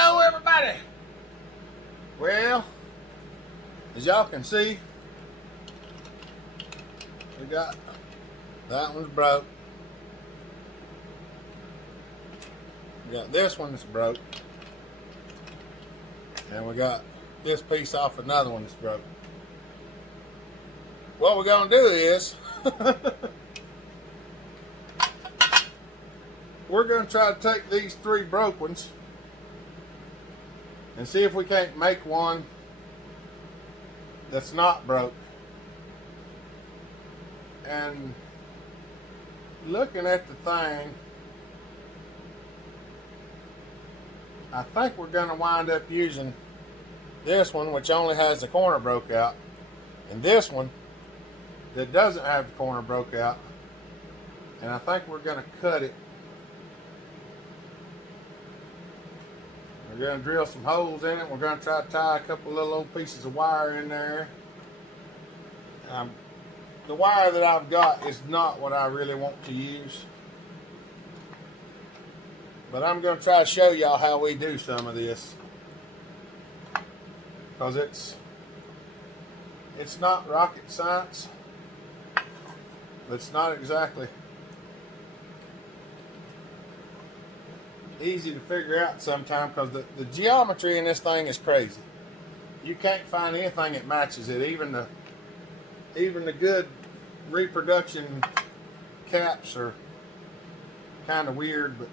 Hello everybody. Well, as y'all can see, we got that one's broke. We got this one that's broke. And we got this piece off another one that's broke. What we're gonna do is we're gonna try to take these three broke ones and see if we can't make one that's not broke. And looking at the thing, I think we're going to wind up using this one, which only has the corner broke out, and this one that doesn't have the corner broke out. And I think we're going to cut it. We're going to drill some holes in it. We're going to try to tie a couple little old pieces of wire in there. The wire that I've got is not what I really want to use. But I'm going to try to show y'all how we do some of this. Because it's not rocket science. It's not exactly easy to figure out sometimes, because the geometry in this thing is crazy. You can't find anything that matches it. Even the good reproduction caps are kind of weird, but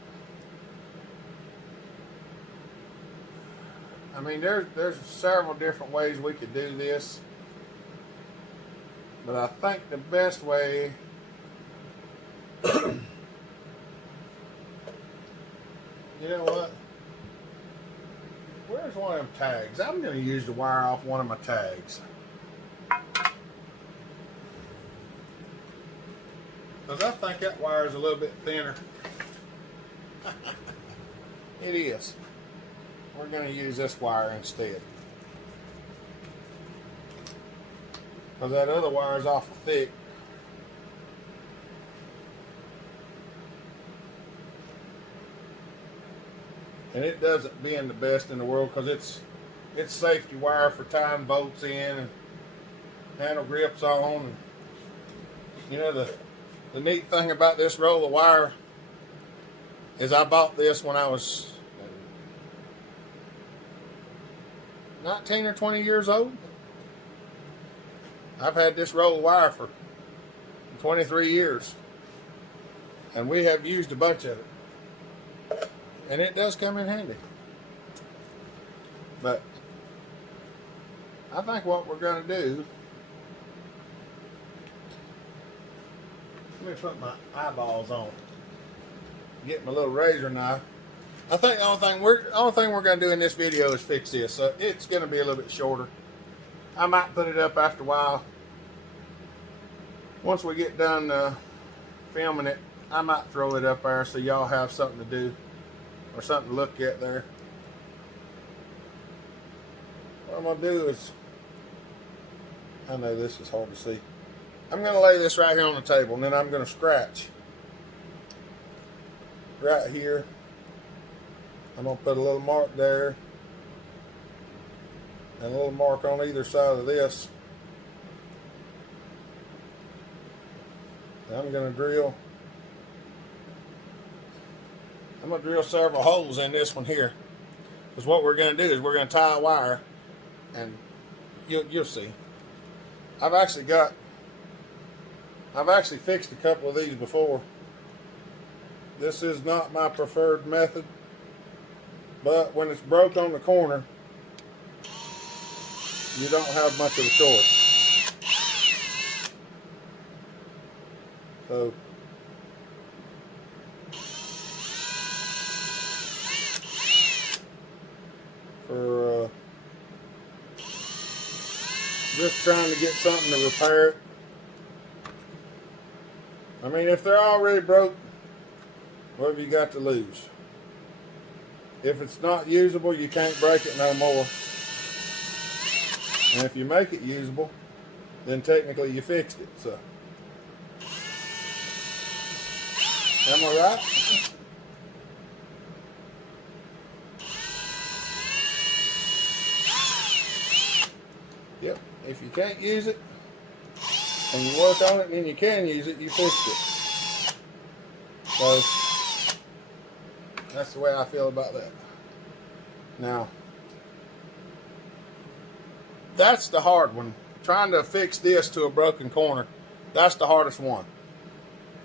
I mean, there's several different ways we could do this, but I think the best way you know what? Where's one of them tags? I'm going to use the wire off one of my tags. Because I think that wire is a little bit thinner. It is. We're going to use this wire instead. Because that other wire is awful thick. And it doesn't bend the best in the world, because it's safety wire for tying bolts in and handle grips on. And you know, the neat thing about this roll of wire is I bought this when I was 19 or 20 years old. I've had this roll of wire for 23 years, and we have used a bunch of it. And it does come in handy. But I think what we're going to do, let me put my eyeballs on, get my little razor knife. I think the only thing we're going to do in this video is fix this. So it's going to be a little bit shorter. I might put it up after a while. Once we get done filming it, I might throw it up there so y'all have something to do. Or something to look at there. What I'm going to do is, I know this is hard to see. I'm going to lay this right here on the table, and then I'm going to scratch right here. I'm going to put a little mark there, and a little mark on either side of this. And I'm going to drill several holes in this one here. Because what we're going to do is we're going to tie a wire, and you'll see. I've actually fixed a couple of these before. This is not my preferred method, but when it's broke on the corner, you don't have much of a choice. So for just trying to get something to repair it. I mean, if they're already broke, what have you got to lose? If it's not usable, you can't break it no more. And if you make it usable, then technically you fixed it. So, am I right? if you can't use it and you work on it and then you can use it, you fixed it. So that's the way I feel about that. Now, that's the hard one. Trying to fix this to a broken corner, that's the hardest one.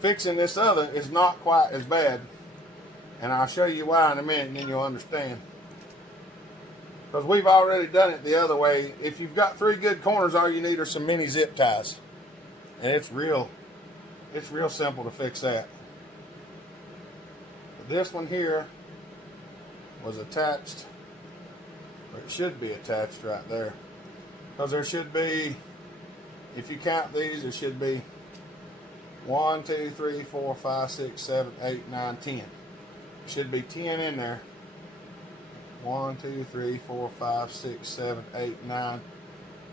Fixing this other is not quite as bad, and I'll show you why in a minute and then you'll understand. Because we've already done it the other way. If you've got 3 good corners, all you need are some mini zip ties. And it's real simple to fix that. But this one here was attached, or it should be attached right there. Because there should be, if you count these, there should be 1, 2, 3, 4, 5, 6, 7, 8, 9, 10. Should be 10 in there. 1, 2, 3, 4, 5, 6, 7, 8, 9,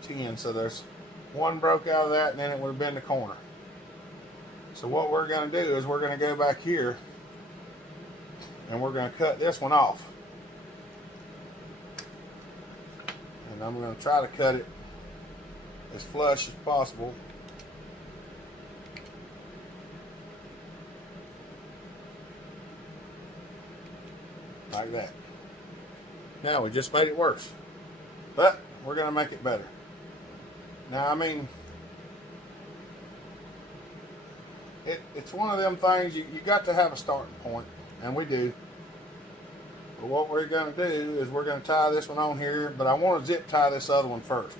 10. So there's one broke out of that, and then it would have been the corner. So what we're going to do is we're going to go back here and we're going to cut this one off. And I'm going to try to cut it as flush as possible. Like that. Now we just made it worse, but we're going to make it better. Now, I mean, it's one of them things you got to have a starting point, and we do. But what we're going to do is we're going to tie this one on here, but I want to zip tie this other one first.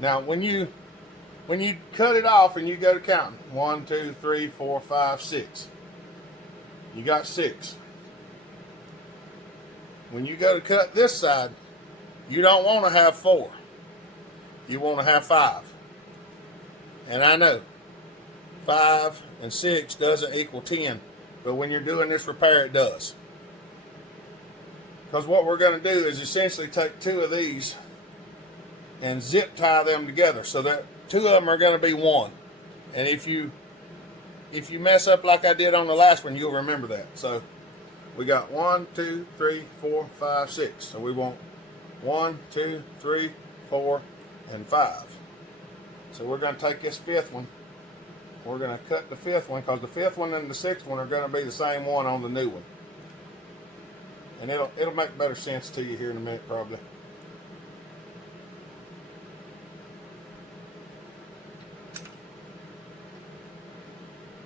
Now, when you cut it off and you go to counting, 1, 2, 3, 4, 5, 6. You got 6. When you go to cut this side, you don't want to have 4. You want to have 5. And I know 5 and 6 doesn't equal 10, but when you're doing this repair, it does. Because what we're going to do is essentially take 2 of these and zip tie them together so that 2 of them are going to be 1. And if you mess up like I did on the last one, you'll remember that. So we got 1, 2, 3, 4, 5, 6. So we want 1, 2, 3, 4, and 5. So we're going to take this 5th one. We're going to cut the 5th one because the 5th one and the 6th one are going to be the same one on the new one. And it'll make better sense to you here in a minute probably.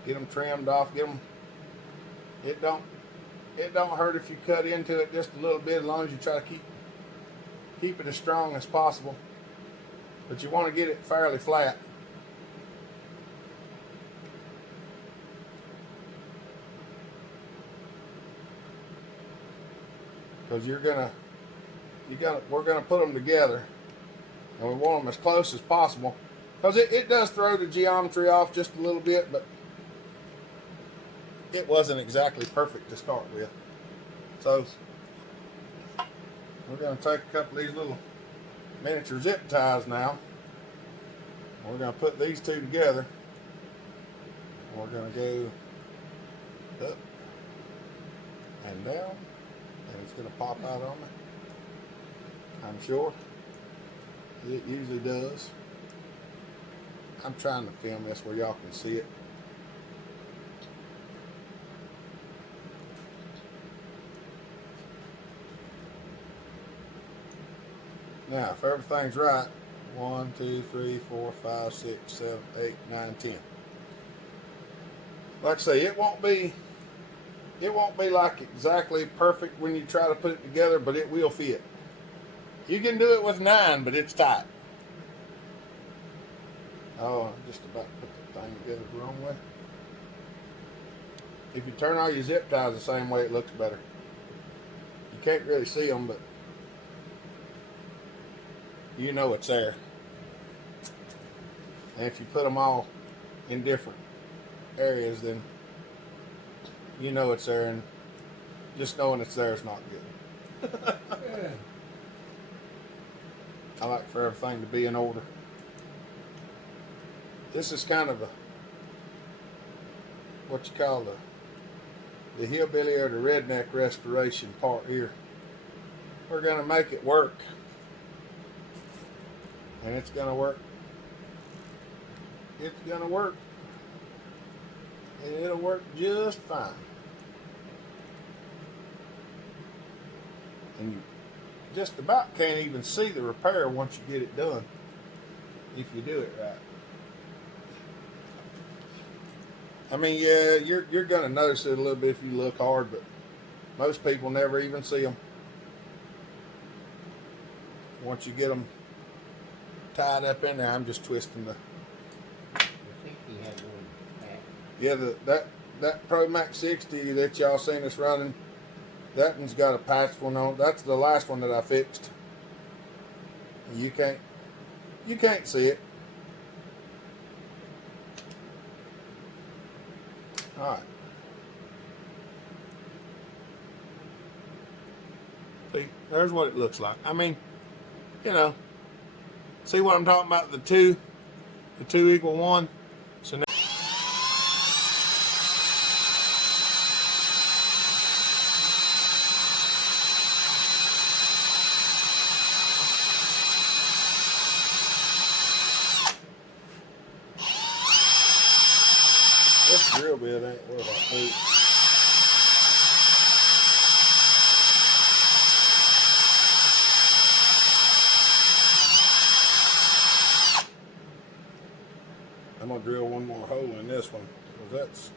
Get them trimmed off. Get them. It don't hurt if you cut into it just a little bit, as long as you try to keep it as strong as possible. But you want to get it fairly flat. Because we're gonna put them together, and we want them as close as possible. Because it does throw the geometry off just a little bit, but it wasn't exactly perfect to start with. So we're going to take a couple of these little miniature zip ties now. We're going to put these 2 together. We're going to go up and down, and it's going to pop out on me. I'm sure it usually does. I'm trying to film this where y'all can see it. Now, if everything's right, 1, 2, 3, 4, 5, 6, 7, 8, 9, 10. Like I say, it won't be like exactly perfect when you try to put it together, but it will fit. You can do it with 9, but it's tight. Oh, I just about put the thing together the wrong way. If you turn all your zip ties the same way, it looks better. You can't really see them, but you know it's there. And if you put them all in different areas, then you know it's there, and just knowing it's there is not good. Yeah. I like for everything to be in order. This is kind of what you call the hillbilly or the redneck restoration part here. We're going to make it work. And it's gonna work. It's gonna work. And it'll work just fine. And you just about can't even see the repair once you get it done, if you do it right. I mean, yeah, you're gonna notice it a little bit if you look hard, but most people never even see them. Once you get them tied up in there, I'm just twisting the. I think he had one back. Yeah, that Pro Max 60 that y'all seen us running, that one's got a patched one on. That's the last one that I fixed. You can't see it. All right. See, there's what it looks like. I mean, you know, see what I'm talking about? The two equal one. So now this drill bit ain't worth a hoot. I'm gonna drill one more hole in this one because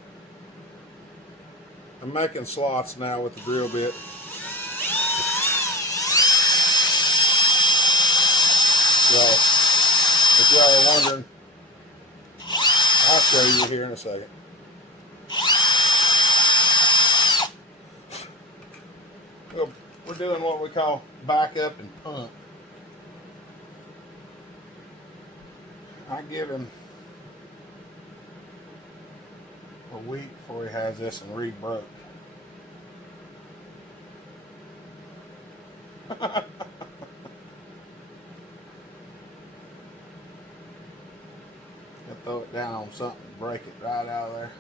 I'm making slots now with the drill bit. So if y'all are wondering, I'll show you here in a second. Well, we're doing what we call back up and punt. I give him a week before he has this and re-broke. I throw it down on something and break it right out of there.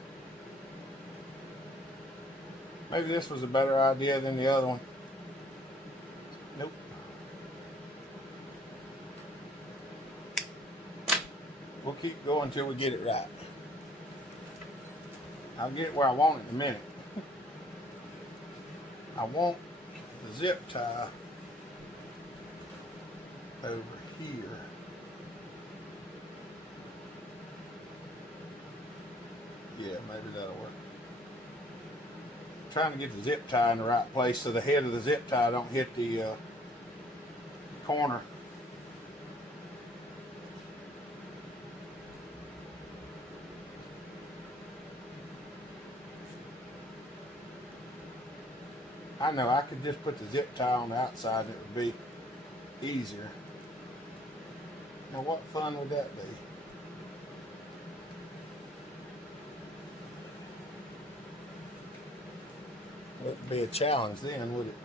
Maybe this was a better idea than the other one. Nope. We'll keep going until we get it right. I'll get it where I want it in a minute. I want the zip tie over here. Yeah, maybe that'll work. Trying to get the zip tie in the right place so the head of the zip tie don't hit the corner. I know I could just put the zip tie on the outside and it would be easier. Now what fun would that be? Wouldn't be a challenge then, would it?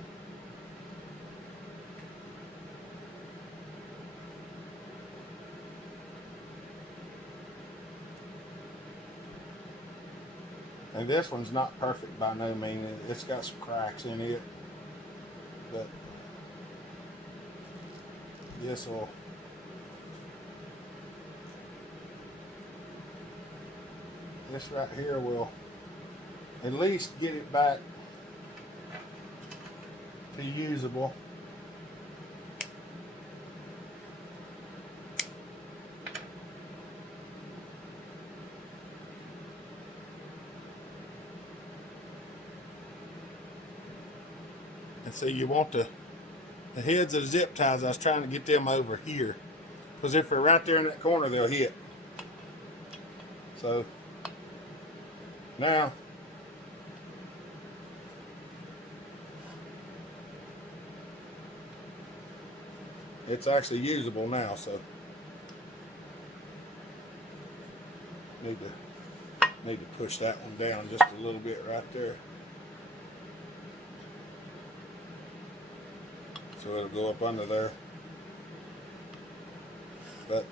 And this one's not perfect by no means. It's got some cracks in it, but this right here will at least get it back to usable. And so you want the heads of the zip ties, I was trying to get them over here. Because if they're right there in that corner, they'll hit. So now it's actually usable now, so need to push that one down just a little bit right there. So it'll go up under there. But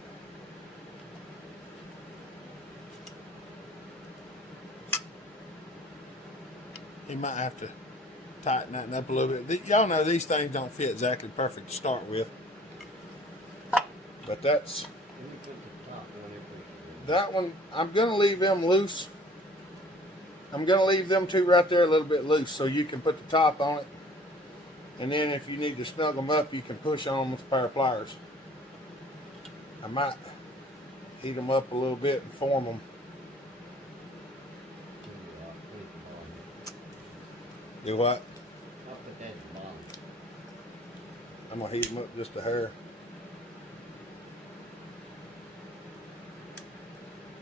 you might have to tighten that up a little bit. Y'all know these things don't fit exactly perfect to start with. But that's, Let me put the top one in. that one, I'm going to leave them loose. I'm going to leave them two right there a little bit loose so you can put the top on it. And then if you need to snug them up, you can push on them with a pair of pliers. I might heat them up a little bit and form them. Do what? I'll put that at the bottom. I'm going to heat them up just a hair.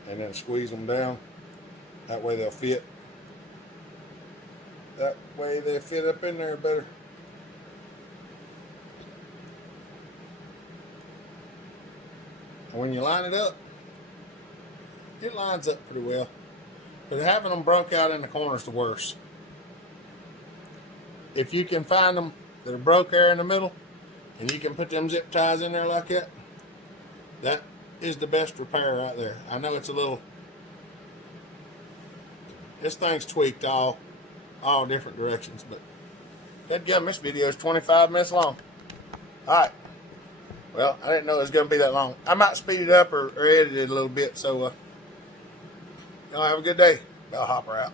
And then squeeze them down. That way they'll fit. That way they fit up in there better. And when you line it up, it lines up pretty well. But having them broke out in the corner is the worst. If you can find them that are broke there in the middle, and you can put them zip ties in there like that, that is the best repair right there. I know it's a little, this thing's tweaked all different directions, but dadgum, this video is 25 minutes long. Alright. Well, I didn't know it was going to be that long. I might speed it up or edit it a little bit, so y'all have a good day. Bellhopper out.